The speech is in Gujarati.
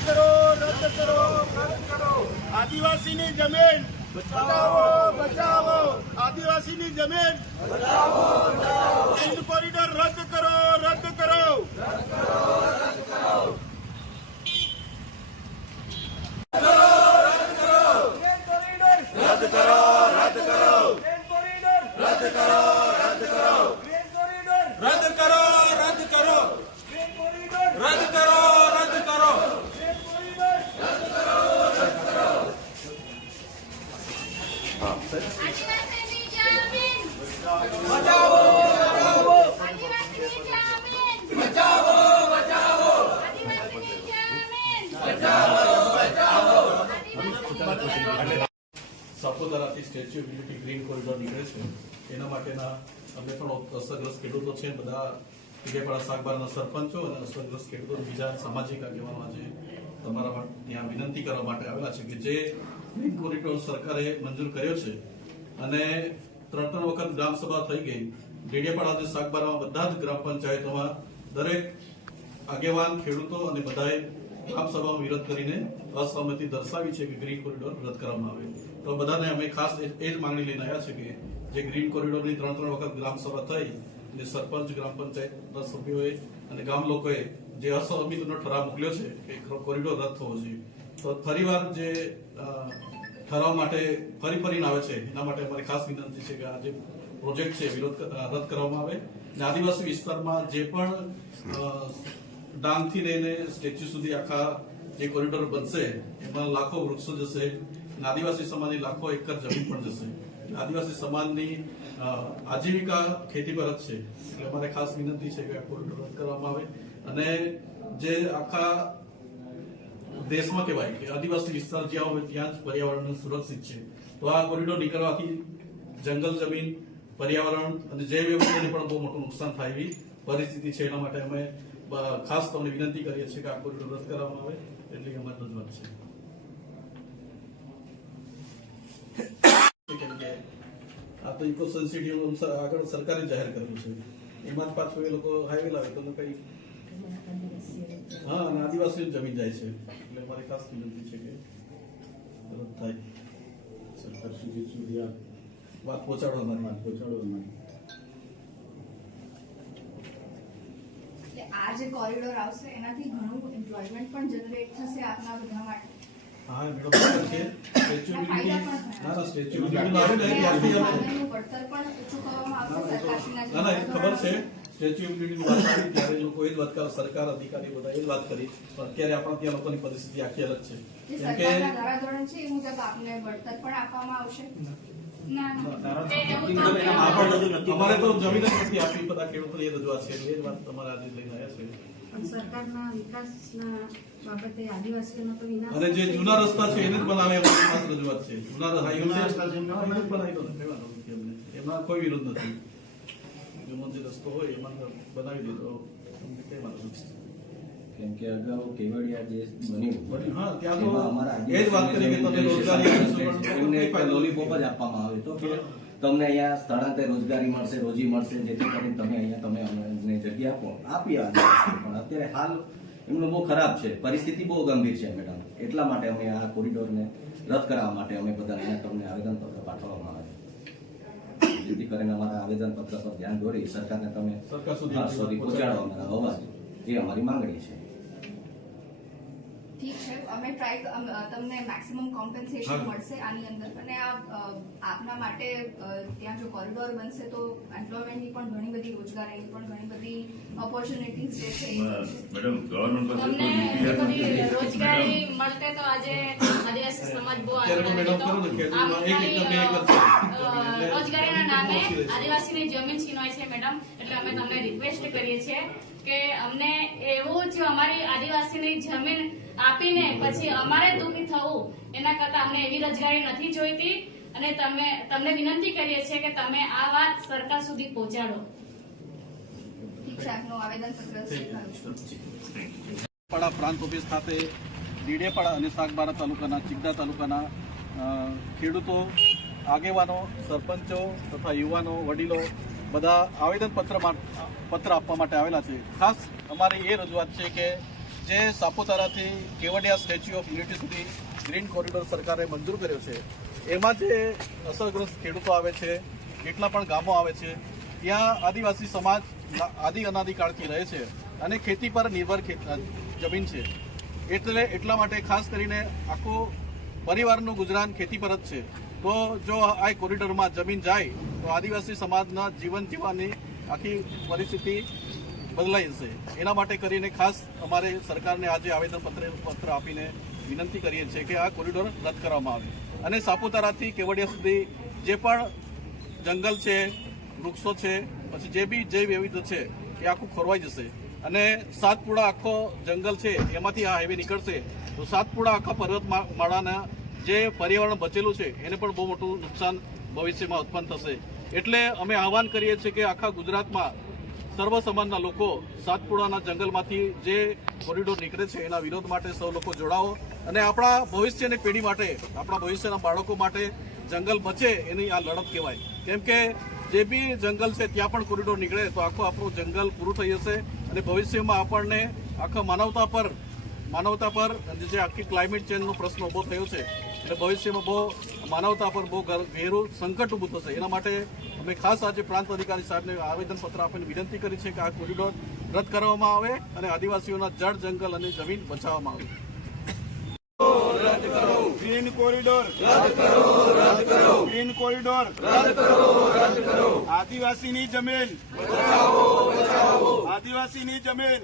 करो, रद्द करो, रद्द करो। आदिवासी की जमीन बचाओ, बचाओ। आदिवासी की जमीन बचाओ, बचाओ। ग्रीन कॉरिडोर रद्द करो, रद्द करो, रद्द करो, रद्द करो। रद्द करो, रद्द करो, रद्द करो, रद्द करो, रद्द करो, रद्द करो, रद्द करो, रद्द करो, आदिवासी जमीन बचाओ, बचाओ, आदिवासी जमीन बचाओ, बचाओ, आदिवासी जमीन बचाओ, बचाओ। સાપુતારાથી Statue of Unity green corridor નીકળે છે એના માટેના અમે પણ અસરગ્રસ્ત ખેડૂતો છે બધા ટીકેપાડા શાકબારના સરપંચો અને અસરગ્રસ્ત ખેડૂતો બીજા સામાજિક આગેવાનો આજે તમારા ત્યાં વિનંતી કરવા માટે આવેલા છે કે જે ગ્રીન કોરિડોર સરકારે મંજૂર કર્યો છે અને 3 વખત ગ્રામસભા થઈ ગઈ ડેડિયાપાડા અને શાકબારામાં બધા જ ગ્રામ પંચાયતોમાં દરેક આગેવાન ખેડૂતો અને બધાએ ગ્રામસભામાં વિરોધ કરીને અસહમતિ દર્શાવી છે કે ગ્રીન કોરિડોર રદ કરવામાં આવે તો બધાને અમે ખાસ એ જ માંગણી લઈને આવ્યા છે કે જે ગ્રીન કોરિડોરની 3 વખત ગ્રામસભા થઈ અને સરપંચ ગ્રામ પંચાયતના સભ્યોએ અને ગામ લોકોએ જે અસહમતિનો ઠરાવ મોકલ્યો છે કે કોરિડોર રદ થવો જોઈએ તો ફરીવાર જે ઠરાવ માટે ફરીને આવે છે એના માટે અમારી ખાસ વિનંતી છે કે આ જે પ્રોજેક્ટ છે વિરોધ રદ કરવામાં આવે અને આદિવાસી વિસ્તારમાં જે પણ ડાંગથી લઈને સ્ટેચ્યુ સુધી આખા જે કોરિડોર બનશે એમાં લાખો વૃક્ષો જશે આદિવાસી સમાજની લાખો એકર જમીન પણ જશે આદિવાસી સમાજની આજીવિકા ખેતી પર જ છે એટલે અમારે ખાસ વિનંતી છે કે આ કોરિડોર રદ કરવામાં આવે અને જે આખા દેશમાં કહેવાય કે આદિવાસી વિસ્તાર જ્યાં હોય ત્યાં જ પર્યાવરણ સુરક્ષિત છે તો આ કોરિડોર નીકળવાથી જંગલ જમીન પર્યાવરણ અને જૈવ વૈવિધ્યને પણ બહુ મોટું નુકસાન થાય એવી પરિસ્થિતિ છે એના માટે અમે ખાસ તમને વિનંતી કરીએ છીએ કે આ કોરિડોર રદ કરવામાં આવે એટલી અમારી રજૂઆત છે આ તો ઇકો સેન્સિટિવ આગળ સરકારે જાહેર કર્યું છે એમાં જ પાછું એ લોકો હાઈવે લાવે તો કઈ હા અને આદિવાસી જમીન જાય છે એટલે અમારી ખાસ વિનંતી છે કે રદ થાય સરકાર સુધી આ વાત પહોંચાડવા આ જે કોરિડોર આવશે એનાથી ઘણું એમ્પ્લોયમેન્ટ પણ જનરેટ થશે આપના બધા માટે હા મેડમ છે સ્ટેચ્યુ ઓફ યુનિટી ના સ્ટેચ્યુ ઓફ યુનિટી આવે ને ત્યારથી પાણીનું પડતર પણ ચૂકવવામાં આવશે સરકારશ્રીના ના ના એ ખબર છે સ્ટેચ્યુ ઓફ યુનિટીની વાત કરી ત્યારે લોકો એ જ વાત કરે સરકાર અધિકારી બધા એ જ વાત કરી પણ અત્યારે આપણા ત્યાં લોકોની પરિસ્થિતિ આખી અલગ છે જે સરકારના ધારાધોરણ છે એ મુજબ આપને વળતર પણ આપવામાં આવશે અમારે તો જમીન જ નથી આપી બધા ખેડૂતોની રજૂઆત છે એ જ વાત તમારે આજે લઈને આવ્યા છે સરકારના વિકાસના બાબતે આદિવાસીઓનો તો વિનાશ અને જે જૂના રસ્તા છે એને જ બનાવે એમાં ખાસ રજૂઆત છે જૂના હાઈવે રસ્તા છે એને જ બનાવી દો એમાં કોઈ વિરોધ નથી જૂનો જે રસ્તો હોય એમાં બનાવી દે તો કઈ વાંધો નથી કેમ કે અગાઉ કેવડિયા જે બન્યું હા ત્યાં તો અમારા એ જ વાત કરી કે તમને રોજગારી એમને લોલીપોપ જ આપવામાં આવે તો કે તમને અહીંયા સ્થળાંતર રોજગારી મળશે રોજી મળશે જેથી કરીને તમે અહીંયા તમે અમને જગ્યા આપી પણ અત્યારે હાલ એમનું બહુ ખરાબ છે પરિસ્થિતિ બહુ ગંભીર છે મેડમ એટલા માટે અમે આ કોરિડોરને રદ કરવા માટે અમે બધા અહીંયા તમને આવેદનપત્ર પાઠવવામાં આવે જેથી કરીને અમારા આવેદનપત્ર પર ધ્યાન દોરી સરકારને તમે સરકાર સુધી પહોંચાડો અમારા અવાજ એ અમારી માંગણી છે ઠીક છે અમે ટ્રાય તમને મેક્સિમમ કોમ્પન્સેશન મળશે આની અંદર અને આપના માટે ત્યાં જો કોરિડોર બનશે તો એમ્પ્લોયમેન્ટની પણ ઘણી બધી રોજગારીની પણ ઘણી બધી ઓપોર્ચ્યુનિટીઝ જે છે મેડમ ગવર્નમેન્ટ તમને બધી રોજગારી મળતે તો આજે આદિવાસી સમાજ બહુ રોજગારીના નામે આદિવાસીની જમીન છીનવાય છે મેડમ એટલે અમે તમને રિક્વેસ્ટ કરીએ છીએ કે અમને એવું જ અમારી આદિવાસીની જમીન આપીને પછી અમારે દુઃખી થવું એના કરતા અમને એવી રોજગારી નથી જોઈતી અને તમને વિનંતી કરીએ છીએ કે તમે આ વાત સરકાર સુધી પહોંચાડો. ઠીક છે, આપનું આવેદનપત્ર સ્વીકારું છું. પ્રાંત ઓફિસ ખાતે ડેડિયાપાડા અને શાકબારા તાલુકાના ચિગડા તાલુકાના ખેડૂતો આગેવાનો સરપંચો તથા યુવાનો વડીલો બધા આવેદનપત્ર આપવા માટે આવેલા છે. ખાસ અમારી એ રજૂઆત છે કે જે સાપુતારાથી કેવડિયા સ્ટેચ્યુ ઓફ યુનિટી સુધી ગ્રીન કોરિડોર સરકારે મંજૂર કર્યો છે, એમાં જે અસરગ્રસ્ત ખેડૂતો આવે છે, જેટલા પણ ગામો આવે છે, ત્યાં આદિવાસી સમાજ અનાદિકાળથી રહે છે અને ખેતી પર નિર્ભર જમીન છે. એટલા માટે ખાસ કરીને આખું પરિવારનું ગુજરાન ખેતી પર જ છે. તો જો આ કોરિડોરમાં જમીન જાય તો આદિવાસી સમાજના જીવન જીવવાની આખી પરિસ્થિતિ બદલાઈ જશે. એના માટે કરીને ખાસ અમારે સરકારને આજે આવેદનપત્ર આપીને વિનંતી કરીએ છીએ કે આ કોરિડોર રદ કરવામાં આવે અને સાપુતારાથી કેવડિયા સુધી જે પણ જંગલ છે, વૃક્ષો છે, પછી જે બી જૈવ વૈવિધ્ય છે એ આખું ખોરવાઈ જશે અને સાતપુડા આખો જંગલ છે એમાંથી આ હાઈવે નીકળશે તો સાતપુડા આખા પર્વતમાળાના જે પર્યાવરણ બચેલું છે એને પણ બહુ મોટું નુકસાન ભવિષ્યમાં ઉત્પન્ન થશે. એટલે અમે આહવાન કરીએ છીએ કે આખા ગુજરાતમાં સર્વ સમાજના લોકો સાતપુડાના જંગલમાંથી જે કોરિડોર નીકળે છે એના વિરોધ માટે સૌ લોકો જોડાઓ અને આપણા ભવિષ્યની પેઢી માટે, આપણા ભવિષ્યના બાળકો માટે જંગલ બચે એની આ લડત કહેવાય. કેમ કે જે બી જંગલ છે ત્યાં પણ કોરિડોર નીકળે તો આખું આપણું જંગલ પૂરું થઈ જશે અને ભવિષ્યમાં આપણને આખા માનવતા પર જે આખી ક્લાઇમેટ ચેન્જનો પ્રશ્ન ઉભો થયો છે એટલે ભવિષ્યમાં બહુ માનવતા પર બહુ ઘેરું સંકટ ઊભું થશે. એના માટે અમે ખાસ આજે પ્રાંત અધિકારી સાહેબને આવેદનપત્ર આપીને વિનંતી કરી છે કે આ કોરિડોર રદ કરવામાં આવે અને આદિવાસીઓના જળ, જંગલ અને જમીન બચાવવામાં આવે. ગ્રીન કોરિડોર ગ્રીન કોરિડોર આદિવાસીની જમીન આદિવાસીની જમીન